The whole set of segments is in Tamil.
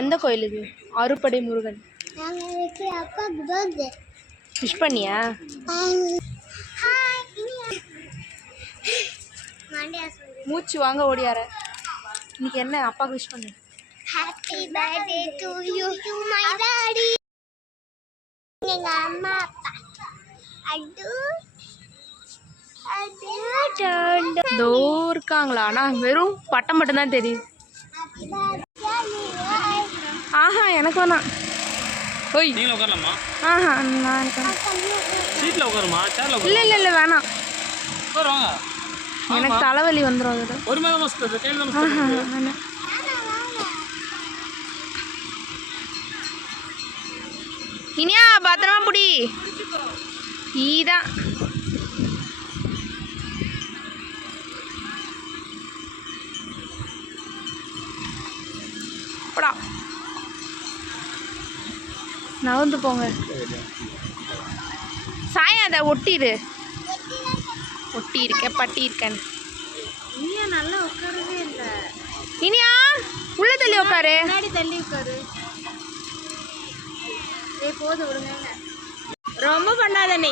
எந்த கோயில் இது? அறுபடை முருகன். விஷ் பண்ணியா? மூச்சு வாங்க ஓடியார. இன்னைக்கு என்ன அப்பாவுக்கு விஷ் பண்ணு. Happy birthday to you my daddy. எங்க அம்மா அப்பா தோ இருக்காங்களா? ஆனா வெறும் பட்டம் மட்டும்தான் தெரியும். ஆஹா எனக்கு வேணாம். ஓய் நீங்க உட்காரலாமா? ஆஹா நான் சீட்ல உட்காருமா? சேர்ல உட்காரு. இல்ல இல்ல இல்ல வேணாம். உட்காருவாங்க. எனக்கு தலைவலி வந்துரும் அதுல. ஒரு மேல மஸ்து கையில மஸ்து. இனியா பத்திரமா புடி. ஈதான் போடா. நகர்ந்து போங்க. சாயா அதை ஒட்டிடு. ஒட்டி இருக்க பட்டி இருக்கேன். இனியா நல்லா உட்காரவே இல்லை. இனியா உள்ள தள்ளி உட்காரு. முன்னாடி தள்ளி உட்காரு. போதும் விடுங்க. ரொம்ப பண்ணாத நீ.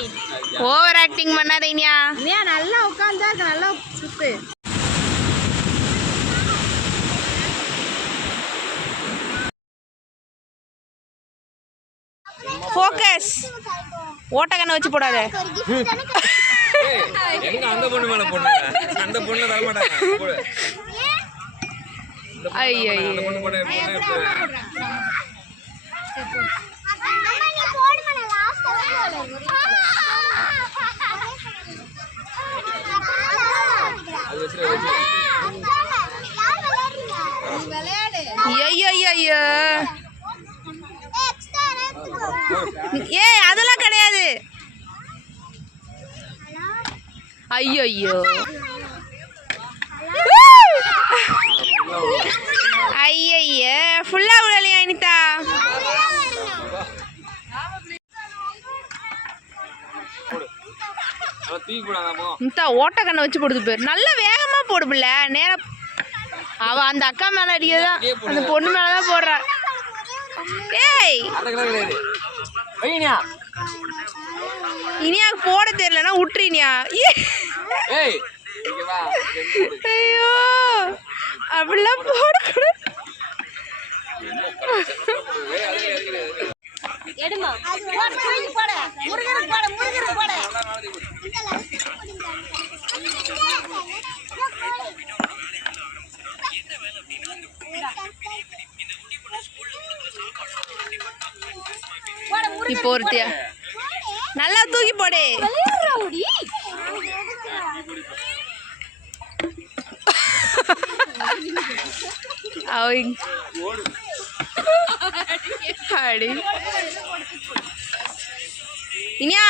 ஓவர் ஆக்டிங் பண்ணாத இனியா. இனியா நல்லா உட்கார்ந்தா நல்லா சுத்து. ஃபோக்கஸ். ஓட்டக்கண்ணை வச்சு போடாத. எங்க அந்த பொண்ணு மேல போடுங்க. அந்த பொண்ணு தர மாட்டாங்க. போடு. ஐயோ அந்த பொண்ணு போடு. ஐயோ ஏ அதெல்லாம் கிடையாது. ஐயோ ஐயய்ய ஃபுல்லா விடலையா அனிதா? இந்தா ஓட்டக்கண்ணை வச்சு போடுது பேர். நல்ல வேகமா போடு பிள்ள. நேரம் அவ அந்த அக்கா மேல அடிக்கதான் அந்த பொண்ணு மேலதான் போடுற. ஏய் இனியாவுக்கு போட தெரியலன்னா விட்டுறினியா? ஐயோ அப்படிலாம் போடக்கூடாது. இப்போ ஒருத்தியா நல்லா தூக்கி போடு. அடி இனியா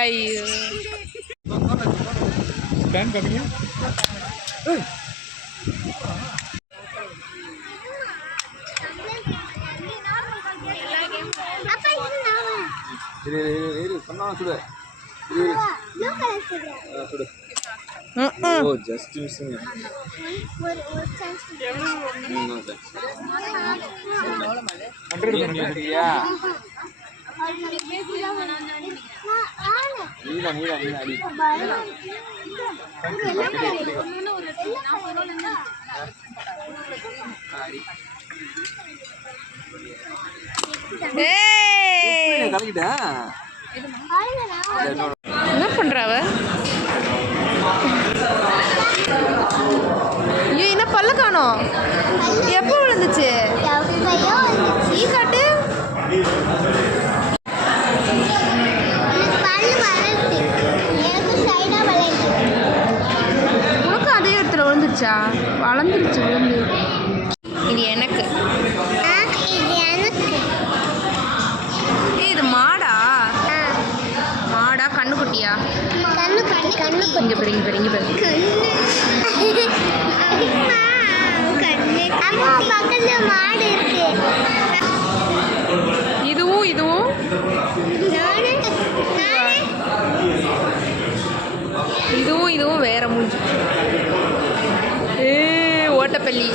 ஐயோ ஸ்கேன் பண்ணுங்க. சொன்னா சுடு. சுடு. ஓ ஜஸ்ட் மிஸ்ஸிங். நீயா நீலா அடி. என்ன பண்றவ? ஐயோ என்ன பல்ல காணோம். எப்போ விழுந்துச்சு? ஈ காட்டு. உனக்கும் அதே இடத்துல விழுந்துருச்சா? வளர்ந்துருச்சு விழுந்து. இது எனக்கு. இது மாடா? குட்டியா? கண்ணு குட்டி கண்ணு இங்க பாரு இங்க பாரு இங்க பாரு. அம்மா பக்கத்துல மாடு இருக்கு. இதுவும் இதுவும் இதுவும் இதுவும் வேற மூஞ்சி. ஓட்டப்பள்ளி.